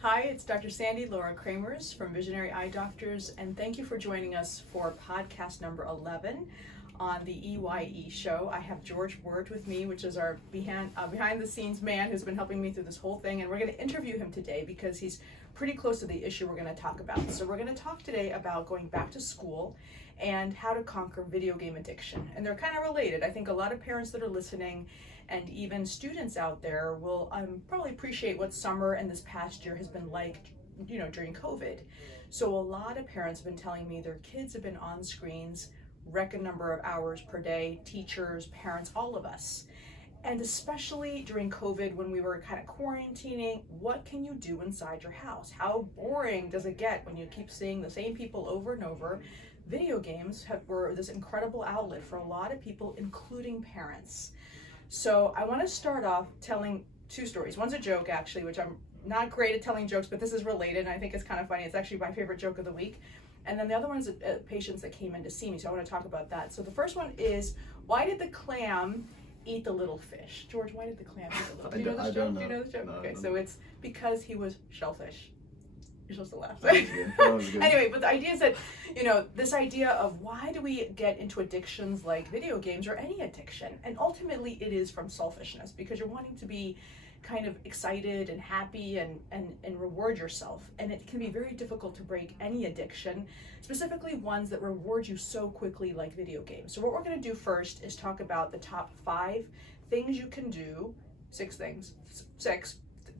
Hi, it's Dr. Sandy Laura Cremers from Visionary Eye Doctors, and thank you for joining us for podcast number 11 on the EYE show. I have George Word with me, which is our behind the scenes man who's been helping me through this whole thing, and we're going to interview him today because he's pretty close to the issue we're going to talk about. So we're going to talk today about going back to school and how to conquer video game addiction. And they're kind of related. I think a lot of parents that are listening and even students out there will probably appreciate what summer and this past year has been like, during COVID. So a lot of parents have been telling me their kids have been on screens, record number of hours per day, teachers, parents, all of us. And especially during COVID when we were kind of quarantining, what can you do inside your house? How boring does it get when you keep seeing the same people over and over? Video games were this incredible outlet for a lot of people, including parents. So I want to start off telling two stories. One's a joke, actually, which I'm not great at telling jokes, but this is related, and I think it's kind of funny. It's actually my favorite joke of the week. And then the other one is patients that came in to see me, so I want to talk about that. So the first one is, why did the clam eat the little fish? George, why did the clam eat the little fish? I don't know. Do you know this joke? No, okay, so it's because he was shellfish. You're supposed to laugh. That was good. Anyway, but the idea is that, this idea of why do we get into addictions like video games or any addiction? And ultimately it is from selfishness, because you're wanting to be kind of excited and happy and reward yourself. And it can be very difficult to break any addiction, specifically ones that reward you so quickly like video games. So what we're going to do first is talk about the top 5 things you can do,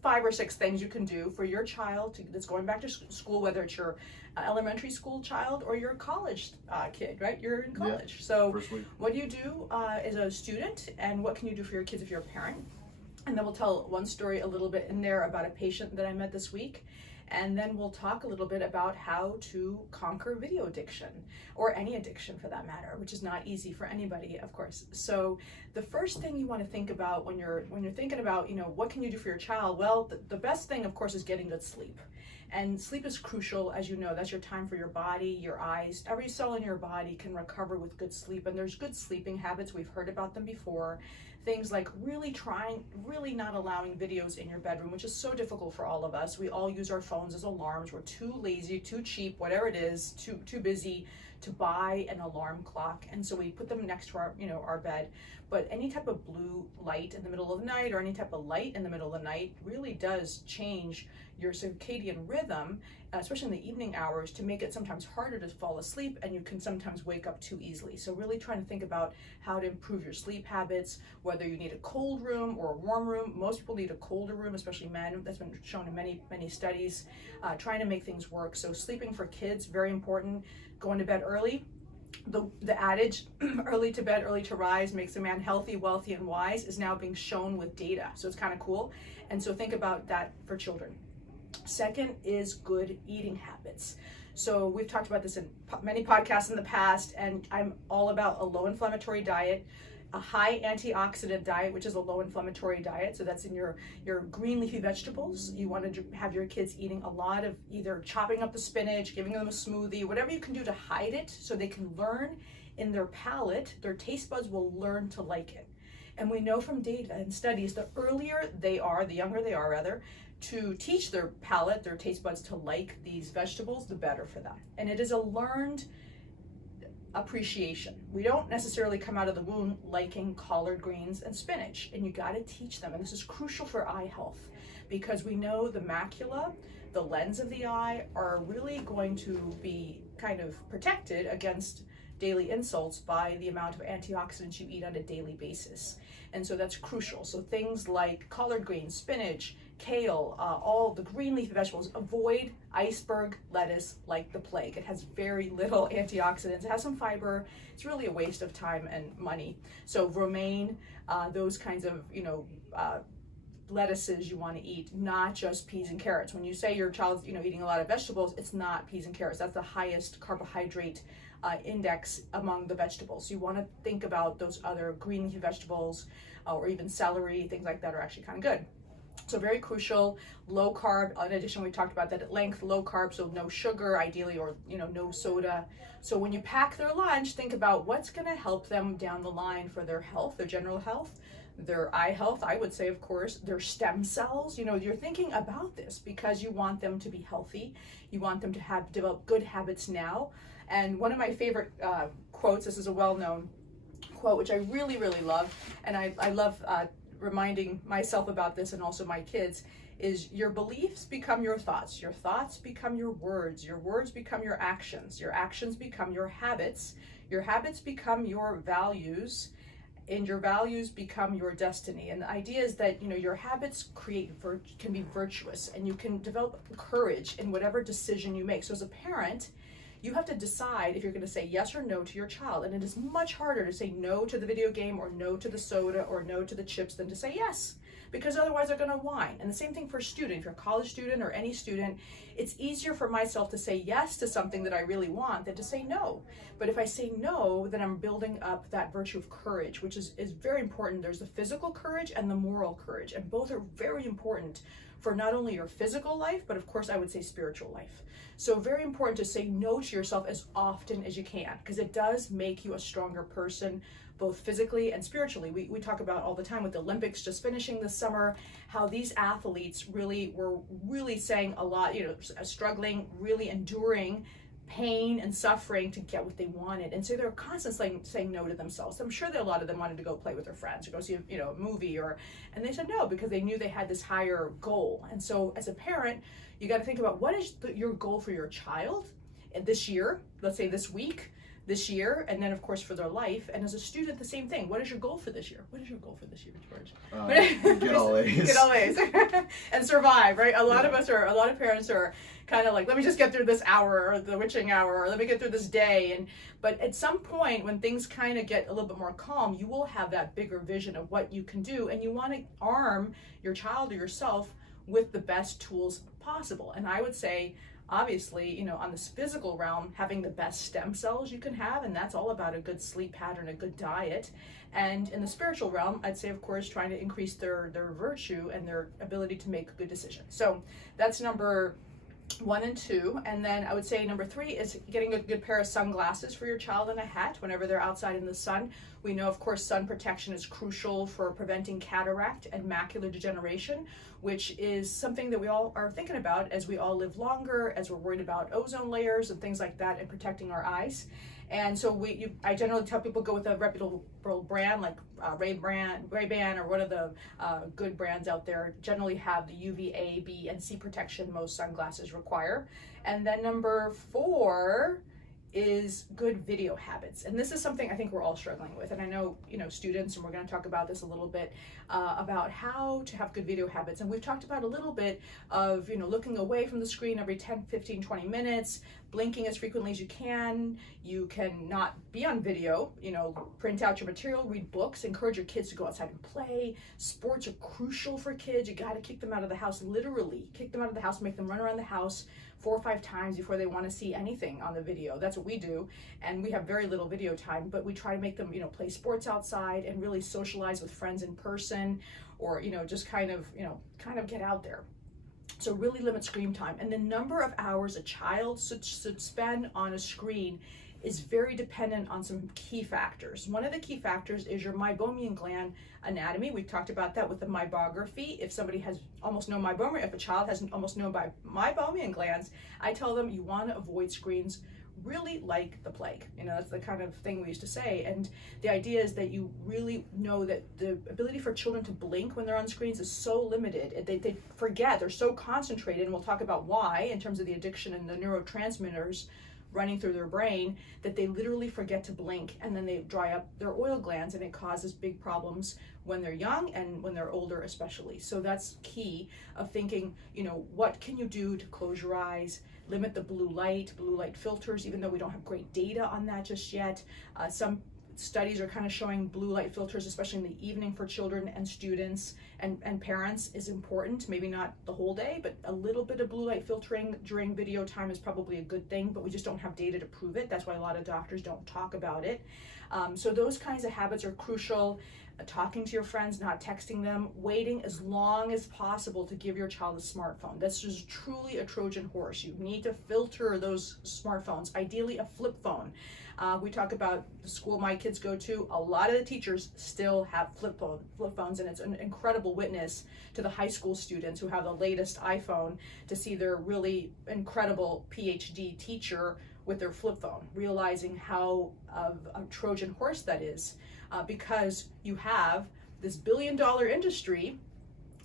5 or 6 things you can do for your child that's going back to school, whether it's your elementary school child or your college kid, right? You're in college. Yeah, so what do you do as a student, and what can you do for your kids if you're a parent? And then we'll tell one story a little bit in there about a patient that I met this week. And then we'll talk a little bit about how to conquer video addiction, or any addiction for that matter, which is not easy for anybody, of course. So the first thing you want to think about when you're thinking about, what can you do for your child? Well, the best thing, of course, is getting good sleep. And sleep is crucial, as you know. That's your time for your body, your eyes. Every cell in your body can recover with good sleep. And there's good sleeping habits. We've heard about them before. Things like really not allowing videos in your bedroom, which is so difficult for all of us. We all use our phones as alarms. We're too lazy, too cheap, whatever it is, too busy to buy an alarm clock. And so we put them next to our bed. But any type of blue light in the middle of the night, or any type of light in the middle of the night, really does change your circadian rhythm, especially in the evening hours, to make it sometimes harder to fall asleep, and you can sometimes wake up too easily. So really trying to think about how to improve your sleep habits, whether you need a cold room or a warm room. Most people need a colder room, especially men. That's been shown in many studies, trying to make things work. So sleeping for kids, very important. Going to bed early. The adage, early to bed, early to rise, makes a man healthy, wealthy, and wise, is now being shown with data. So it's kind of cool. And so think about that for children. Second is good eating habits. So we've talked about this in many podcasts in the past, and I'm all about a low inflammatory diet, a high antioxidant diet, which is a low inflammatory diet. So that's in your green leafy vegetables. You want to have your kids eating a lot of either chopping up the spinach, giving them a smoothie, whatever you can do to hide it so they can learn in their palate, their taste buds will learn to like it. And we know from data and studies, the younger they are rather, to teach their palate, their taste buds to like these vegetables, the better for them. And it is a learned appreciation. We don't necessarily come out of the womb liking collard greens and spinach, and you got to teach them. And this is crucial for eye health, because we know the macula, the lens of the eye, are really going to be kind of protected against daily insults by the amount of antioxidants you eat on a daily basis. And so that's crucial. So things like collard greens, spinach, kale, all the green leafy vegetables. Avoid iceberg lettuce like the plague. It has very little antioxidants. It has some fiber. It's really a waste of time and money. So romaine, those kinds of lettuces you want to eat, not just peas and carrots. When you say your child's eating a lot of vegetables, it's not peas and carrots. That's the highest carbohydrate index among the vegetables. So you want to think about those other green leafy vegetables, or even celery, things like that are actually kind of good. So very crucial. Low carb. In addition, we talked about that at length. Low carb, so no sugar ideally, or no soda. So when you pack their lunch, think about what's going to help them down the line for their health, their general health. their eye health, I would say, of course, their stem cells. You know, you're thinking about this because you want them to be healthy. You want them to develop good habits now. And one of my favorite quotes, this is a well-known quote, which I really, really love, and I love reminding myself about this and also my kids, is your beliefs become your thoughts become your words become your actions become your habits become your values, and your values become your destiny. And the idea is that, you know, your habits can be virtuous, and you can develop courage in whatever decision you make. So as a parent, you have to decide if you're going to say yes or no to your child. And it is much harder to say no to the video game or no to the soda or no to the chips than to say yes, because otherwise they're going to whine. And the same thing for a student. If you're a college student or any student, it's easier for myself to say yes to something that I really want than to say no. But if I say no, then I'm building up that virtue of courage, which is very important. There's the physical courage and the moral courage, and both are very important for not only your physical life, but of course I would say spiritual life. So very important to say no to yourself as often as you can, because it does make you a stronger person, both physically and spiritually. We talk about all the time with the Olympics just finishing this summer, how these athletes were really saying a lot, you know, struggling, really enduring pain and suffering to get what they wanted. And so they're constantly saying no to themselves. I'm sure that a lot of them wanted to go play with their friends or go see a movie, and they said no because they knew they had this higher goal. And so as a parent, you got to think about what is your goal for your child this year, let's say this week, this year, and then of course for their life. And as a student, the same thing. What is your goal for this year? What is your goal for this year, George? Get all A's. Get all A's. And survive, right? A lot of parents are kind of like, let me just get through this hour or the witching hour, or let me get through this day. But at some point when things kind of get a little bit more calm, you will have that bigger vision of what you can do, and you want to arm your child or yourself with the best tools possible. And I would say, obviously, you know, on this physical realm, having the best stem cells you can have, and that's all about a good sleep pattern, a good diet. And in the spiritual realm, I'd say, of course, trying to increase their virtue and their ability to make good decisions. So that's number 1 and 2. And then I would say number 3 is getting a good pair of sunglasses for your child and a hat whenever they're outside in the sun. We know, of course, sun protection is crucial for preventing cataract and macular degeneration, which is something that we all are thinking about as we all live longer, as we're worried about ozone layers and things like that and protecting our eyes. And so I generally tell people go with a reputable brand like Ray-Ban or one of the good brands out there. Generally have the UVA, B, and C protection most sunglasses require. And then number 4 is good video habits. And this is something I think we're all struggling with. And I know, you know, students, and we're going to talk about this a little bit, about how to have good video habits. And we've talked about a little bit of, you know, looking away from the screen every 10, 15, 20 minutes, blinking as frequently as you can. You can not be on video, you know, print out your material, read books, encourage your kids to go outside and play. Sports are crucial for kids. You got to kick them out of the house, literally kick them out of the house, make them run around the house 4 or 5 times before they want to see anything on the video. That's what we do. And we have very little video time, but we try to make them, you know, play sports outside and really socialize with friends in person, or, you know, just kind of get out there. So really limit screen time. And the number of hours a child should spend on a screen is very dependent on some key factors. One of the key factors is your meibomian gland anatomy. We've talked about that with the meibography. If somebody has almost no meibomian, if a child has almost no meibomian glands, I tell them you want to avoid screens really like the plague. You know, that's the kind of thing we used to say. And the idea is that you really know that the ability for children to blink when they're on screens is so limited. They forget, they're so concentrated, and we'll talk about why in terms of the addiction and the neurotransmitters running through their brain, that they literally forget to blink, and then they dry up their oil glands, and it causes big problems when they're young and when they're older especially. So that's key of thinking, you know, what can you do to close your eyes, limit the blue light filters, even though we don't have great data on that just yet. Some studies are kind of showing blue light filters, especially in the evening for children and students and parents, is important. Maybe not the whole day, but a little bit of blue light filtering during video time is probably a good thing, but we just don't have data to prove it. That's why a lot of doctors don't talk about it. So those kinds of habits are crucial. talking to your friends, not texting them, waiting as long as possible to give your child a smartphone. This is truly a Trojan horse. You need to filter those smartphones, ideally a flip phone. We talk about the school my kids go to. A lot of the teachers still have flip phones, and it's an incredible witness to the high school students who have the latest iPhone to see their really incredible PhD teacher with their flip phone, realizing how of a Trojan horse that is, because you have this billion-dollar industry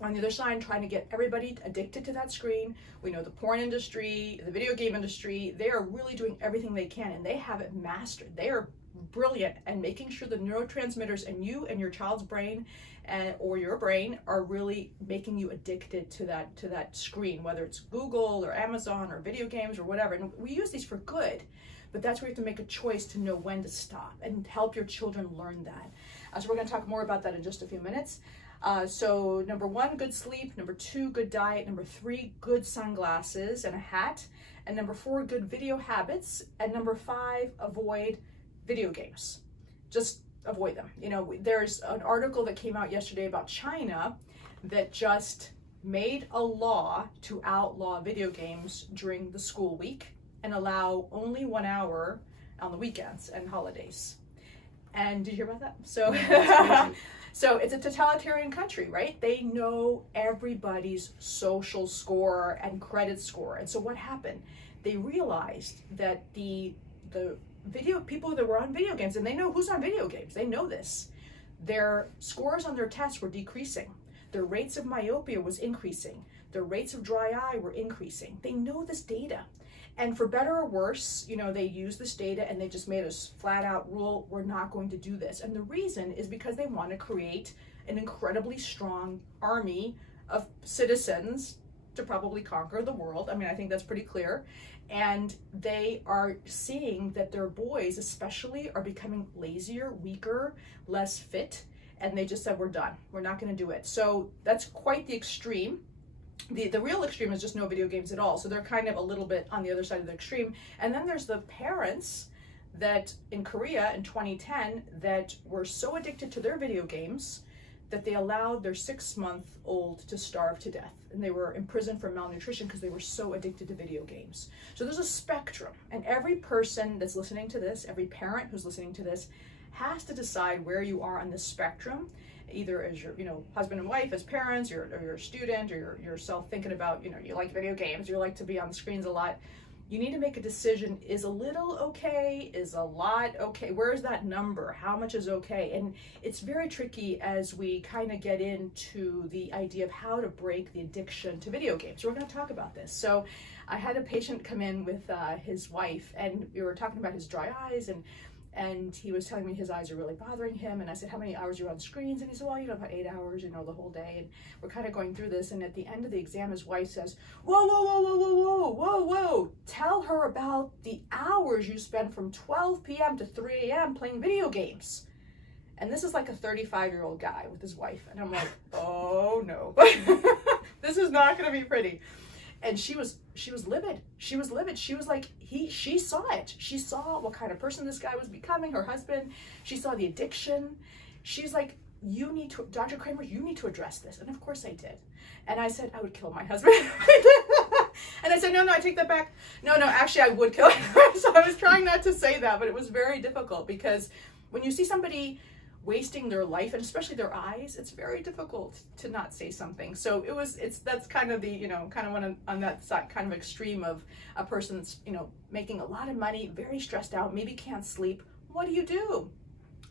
on the other side trying to get everybody addicted to that screen. We know the porn industry, the video game industry, they are really doing everything they can, and they have it mastered. They are brilliant at making sure the neurotransmitters in you and your child's brain or your brain are really making you addicted to that screen, whether it's Google or Amazon or video games or whatever. And we use these for good, but that's where you have to make a choice to know when to stop and help your children learn that. So we're going to talk more about that in just a few minutes. So number 1, good sleep. Number 2, good diet. Number 3, good sunglasses and a hat. And number 4, good video habits. And number 5, avoid video games. Just avoid them. You know, there's an article that came out yesterday about China that just made a law to outlaw video games during the school week and allow only 1 hour on the weekends and holidays. And did you hear about that? So, so it's a totalitarian country, right? They know everybody's social score and credit score. And so what happened? They realized that the video people that were on video games, and they know who's on video games, they know this, their scores on their tests were decreasing. Their rates of myopia was increasing. Their rates of dry eye were increasing. They know this data. And for better or worse, you know, they use this data and they just made a flat out rule, we're not going to do this. And the reason is because they want to create an incredibly strong army of citizens to probably conquer the world. I mean, I think that's pretty clear. And they are seeing that their boys especially are becoming lazier, weaker, less fit. And they just said, we're done. We're not going to do it. So that's quite the extreme. The real extreme is just no video games at all. So they're kind of a little bit on the other side of the extreme. And then there's the parents that in Korea in 2010 that were so addicted to their video games that they allowed their 6-month-old to starve to death. And they were in prison for malnutrition because they were so addicted to video games. So there's a spectrum. And every person that's listening to this, every parent who's listening to this, has to decide where you are on the spectrum, either as your, husband and wife, as parents, or you're a student, or you're yourself thinking about, you like video games, you like to be on the screens a lot. You need to make a decision. Is a little okay? Is a lot okay? Where's that number? How much is okay? And it's very tricky as we kind of get into the idea of how to break the addiction to video games. So we're going to talk about this. So I had a patient come in with his wife, and we were talking about his dry eyes, and he was telling me his eyes are really bothering him. And I said, how many hours are you on screens? And he said, well, about 8 hours, the whole day. And we're kind of going through this. And at the end of the exam, his wife says, whoa, whoa, whoa, whoa, whoa, whoa, whoa, whoa. Tell her about the hours you spend from 12 p.m. to 3 a.m. playing video games. And this is like a 35-year-old guy with his wife. And I'm like, oh no, this is not going to be pretty. And she was livid. She was livid. She was like, she saw it. She saw what kind of person this guy was becoming, her husband. She saw the addiction. She's like, Dr. Cremers, you need to address this. And of course I did. And I said, I would kill my husband. And I said, no, I take that back. No, actually I would kill him. So I was trying not to say that, but it was very difficult because when you see somebody wasting their life, and especially their eyes, it's very difficult to not say something. So that's kind of the, kind of one on that side, kind of extreme of a person that's, making a lot of money, very stressed out, maybe can't sleep. What do?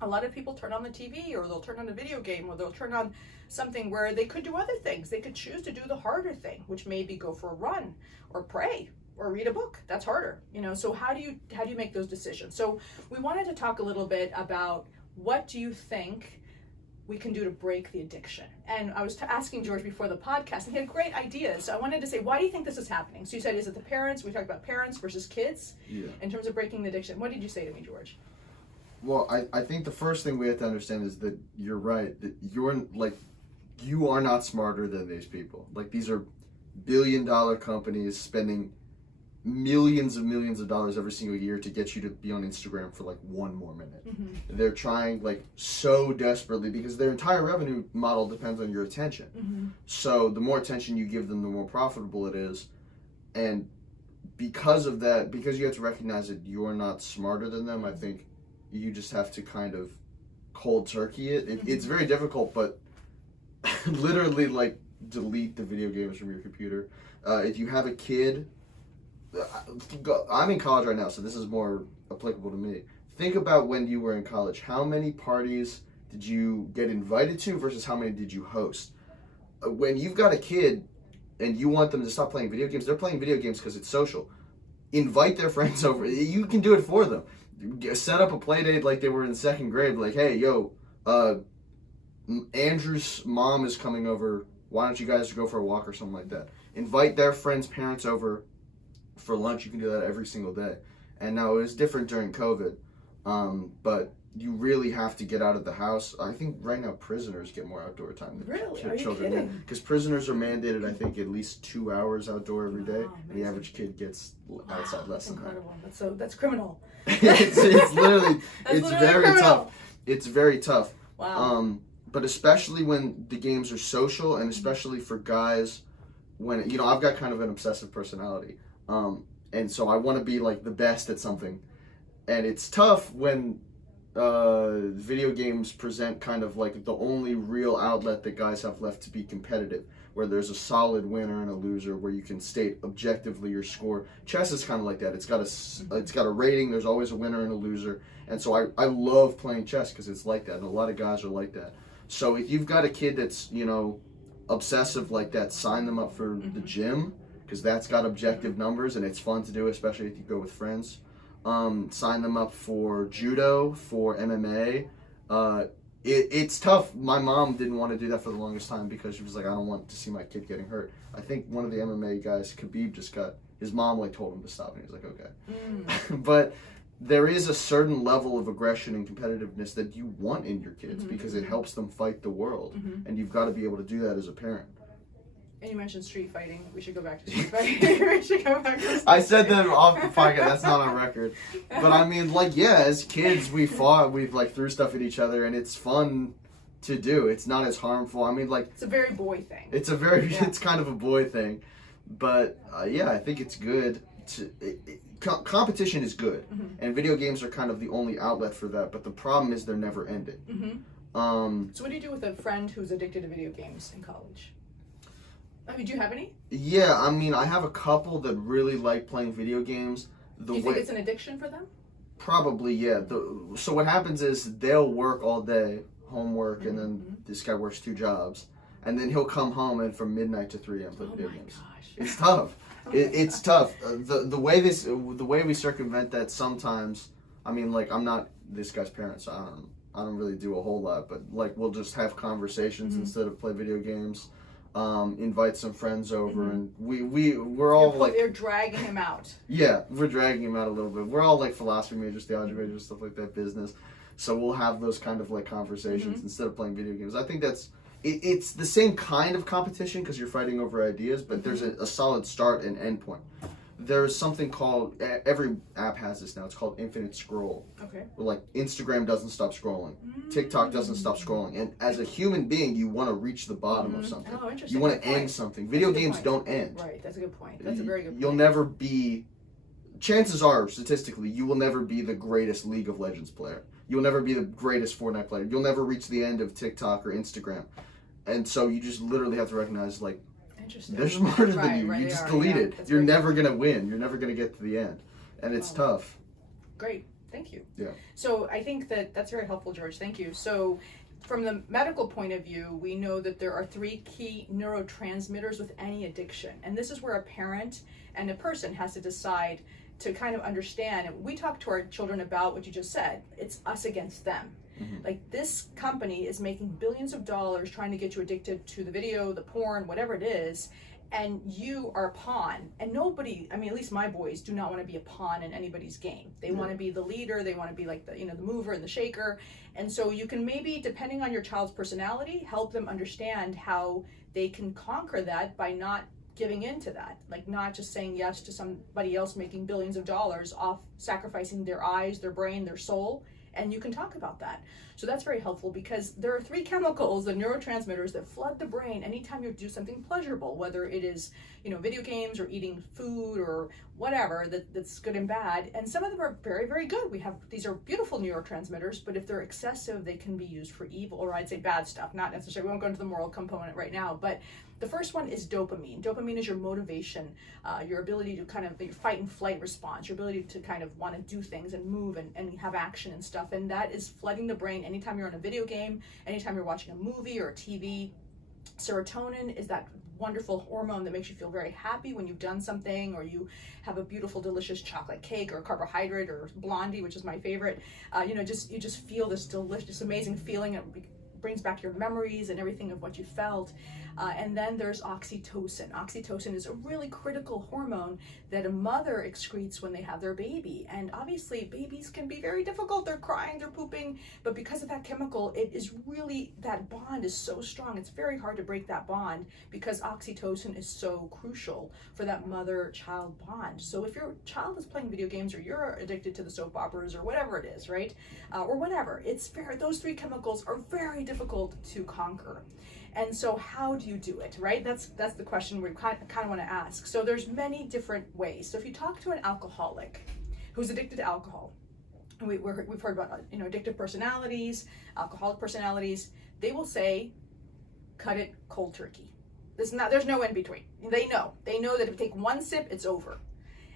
A lot of people turn on the TV, or they'll turn on a video game, or they'll turn on something where they could do other things. They could choose to do the harder thing, which may be go for a run or pray or read a book. That's harder, so how do you make those decisions? So we wanted to talk a little bit about what do you think we can do to break the addiction? And I was asking George before the podcast, and he had great ideas. So I wanted to say, why do you think this is happening? So you said, is it the parents? We talked about parents versus kids in terms of breaking the addiction. What did you say to me, George? Well, I think the first thing we have to understand is that you're right, that you are not smarter than these people. Like, these are billion-dollar companies spending millions of dollars every single year to get you to be on Instagram for like 1 more minute. They're trying like so desperately because their entire revenue model depends on your attention. So the more attention you give them, the more profitable it is. And because of that, because you have to recognize that you're not smarter than them, I think you just have to kind of cold turkey it. It's very difficult, but literally like delete the video games from your computer. If you have a kid, I'm in college right now, so this is more applicable to me. Think about when you were in college. How many parties did you get invited to versus how many did you host? When you've got a kid and you want them to stop playing video games, they're playing video games because it's social. Invite their friends over. You can do it for them. Set up a play date like they were in 2nd grade. Like, hey, yo, Andrew's mom is coming over. Why don't you guys go for a walk or something like that? Invite their friends' parents over for lunch. You can do that every single day. And now it was different during COVID, but you really have to get out of the house. I think right now prisoners get more outdoor time than children. Because prisoners are mandated, I think, at least 2 hours outdoor every day, and the average kid gets outside less than that. That's criminal. It's literally, it's very criminal. tough. It's very tough. Wow. But especially when the games are social, and especially for guys, when, you know, I've got kind of an obsessive personality. And so I want to be like the best at something. And it's tough when video games present kind of like the only real outlet that guys have left to be competitive, where there's a solid winner and a loser, where you can state objectively your score. Chess is kind of like that. It's got a rating. There's always a winner and a loser. And so I love playing chess because it's like that. And a lot of guys are like that. So if you've got a kid that's, you know, obsessive like that, sign them up for the gym, because that's got objective numbers and it's fun to do, especially if you go with friends. Sign them up for judo, for MMA. It's tough. My mom didn't want to do that for the longest time because she was like, I don't want to see my kid getting hurt. I think one of the MMA guys, Khabib, just got, his mom like told him to stop, and he was like, okay. But there is a certain level of aggression and competitiveness that you want in your kids because it helps them fight the world, and you've got to be able to do that as a parent. And you mentioned street fighting. We should go back to street fighting. We should go back to street I said that off the podcast. That's not on record. But I mean, like, yeah, as kids, we fought. We've, like, threw stuff at each other, and it's fun to do. It's not as harmful. I mean, like... It's a very boy thing. It's a very... Yeah. It's kind of a boy thing. But, yeah, I think it's good to... competition is good. And video games are kind of the only outlet for that. But the problem is they're never ending. So what do you do with a friend who's addicted to video games in college? I mean, do you have any? Yeah, I mean, I have a couple that really like playing video games. Do you think it's an addiction for them? Probably, yeah. So what happens is they'll work all day, homework, and then this guy works 2 jobs. And then he'll come home and from midnight to 3 a.m. play video games. Gosh. It's tough. It's tough. The way we circumvent that sometimes, I mean, like, I'm not this guy's parent, so I don't really do a whole lot. But, like, we'll just have conversations instead of play video games. Invite some friends over, and we're all like... They're dragging him out. Yeah, we're dragging him out a little bit. We're all like philosophy majors, theology majors, stuff like that, business. So we'll have those kind of like conversations instead of playing video games. I think that's... It's the same kind of competition because you're fighting over ideas, but there's a solid start and end point. There's something called... Every app has this now. It's called infinite scroll. Okay. Where, like, Instagram doesn't stop scrolling. TikTok doesn't stop scrolling. And as a human being, you want to reach the bottom of something. Oh, interesting. You want to end something. Video games don't end. Right. That's a good point. That's a very good point. You'll never be... Chances are, statistically, you will never be the greatest League of Legends player. You'll never be the greatest Fortnite player. You'll never reach the end of TikTok or Instagram. And so you just literally have to recognize, like, they're smarter than you. You just delete it. You're never going to win. You're never going to get to the end. And it's tough. Great. Thank you. Yeah. So I think that's very helpful, George. Thank you. So from the medical point of view, we know that there are 3 key neurotransmitters with any addiction. And this is where a parent and a person has to decide to kind of understand. And we talk to our children about what you just said. It's us against them. Like, this company is making billions of dollars trying to get you addicted to the video, the porn, whatever it is, and you are a pawn. And nobody, I mean, at least my boys do not want to be a pawn in anybody's game. They want to be the leader. They want to be like the, the mover and the shaker. And so you can maybe, depending on your child's personality, help them understand how they can conquer that by not giving into that, like not just saying yes to somebody else making billions of dollars off sacrificing their eyes, their brain, their soul. And you can talk about that. So that's very helpful, because there are 3 chemicals, the neurotransmitters, that flood the brain anytime you do something pleasurable, whether it is, video games or eating food or whatever that's good and bad. And some of them are very, very good. These are beautiful neurotransmitters, but if they're excessive, they can be used for evil, or I'd say bad stuff, not necessarily. We won't go into the moral component right now, but the first one is dopamine. Dopamine is your motivation, your ability to kind of, your fight and flight response, your ability to kind of want to do things and move and have action and stuff. And that is flooding the brain anytime you're on a video game, anytime you're watching a movie or a TV. Serotonin is that wonderful hormone that makes you feel very happy when you've done something, or you have a beautiful, delicious chocolate cake or carbohydrate or blondie, which is my favorite. You just feel this delicious, amazing feeling. It brings back your memories and everything of what you felt. And then there's oxytocin. Oxytocin is a really critical hormone that a mother excretes when they have their baby. And obviously babies can be very difficult. They're crying, they're pooping, but because of that chemical, it is really, that bond is so strong. It's very hard to break that bond, because oxytocin is so crucial for that mother-child bond. So if your child is playing video games, or you're addicted to the soap operas or whatever it is, right? Or whatever, those 3 chemicals are very difficult to conquer. And so how do you do it, right? That's the question we kind of want to ask. So there's many different ways. So if you talk to an alcoholic who's addicted to alcohol, and we've heard about addictive personalities, alcoholic personalities, they will say, cut it cold turkey. There's no in between. They know that if you take 1 sip, it's over.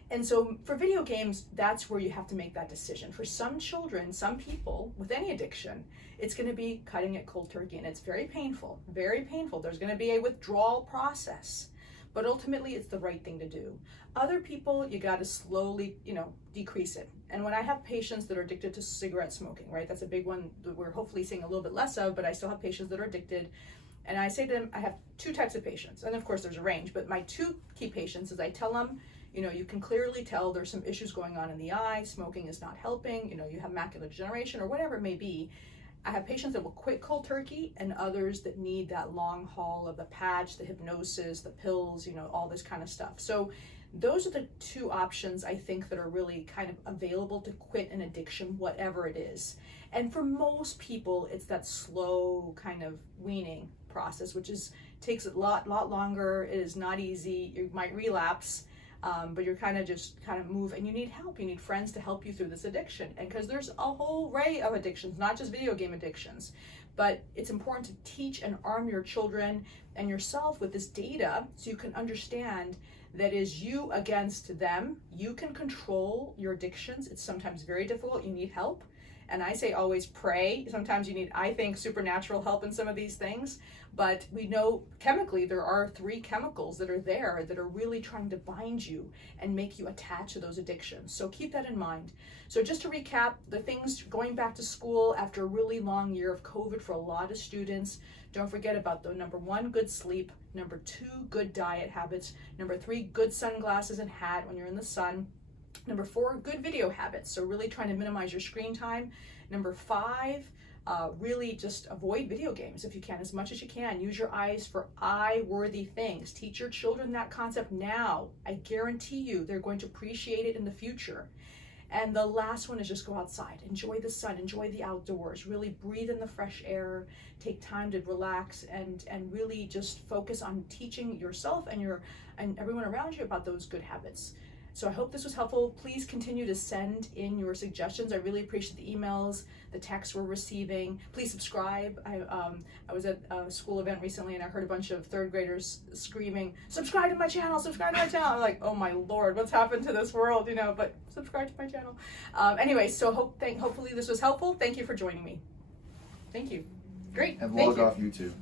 And so for video games, that's where you have to make that decision. For some children, some people with any addiction, it's going to be cutting it cold turkey, and it's very painful, very painful. There's going to be a withdrawal process, but ultimately it's the right thing to do. Other people, you got to slowly, decrease it. And when I have patients that are addicted to cigarette smoking, right, that's a big one that we're hopefully seeing a little bit less of, but I still have patients that are addicted. And I say to them, I have 2 types of patients, and of course there's a range, but my 2 key patients is I tell them, you can clearly tell there's some issues going on in the eye, smoking is not helping, you have macular degeneration or whatever it may be. I have patients that will quit cold turkey, and others that need that long haul of the patch, the hypnosis, the pills, all this kind of stuff. So those are the 2 options I think that are really kind of available to quit an addiction, whatever it is. And for most people, it's that slow kind of weaning process, which takes a lot longer. It is not easy. You might relapse. But you're kind of move, and you need help. You need friends to help you through this addiction. And because there's a whole array of addictions, not just video game addictions, but it's important to teach and arm your children and yourself with this data so you can understand that is you against them. You can control your addictions. It's sometimes very difficult. You need help. And I say always pray. Sometimes you need, I think, supernatural help in some of these things. But we know chemically there are 3 chemicals that are there that are really trying to bind you and make you attached to those addictions. So keep that in mind. So just to recap, the things going back to school after a really long year of COVID for a lot of students, don't forget about the number 1, good sleep. Number 2, good diet habits. Number 3, good sunglasses and hat when you're in the sun. Number 4, good video habits. So really trying to minimize your screen time. Number 5, really just avoid video games if you can, as much as you can. Use your eyes for eye-worthy things. Teach your children that concept now. I guarantee you they're going to appreciate it in the future. And the last one is just go outside. Enjoy the sun, enjoy the outdoors, really breathe in the fresh air, take time to relax, and really just focus on teaching yourself and everyone around you about those good habits. So I hope this was helpful. Please continue to send in your suggestions. I really appreciate the emails, the texts we're receiving. Please subscribe. I was at a school event recently, and I heard a bunch of 3rd graders screaming, subscribe to my channel, subscribe to my channel. I'm like, oh my Lord, what's happened to this world, but subscribe to my channel. Anyway, so hopefully this was helpful. Thank you for joining me. Thank you. Great. And Thank log off YouTube.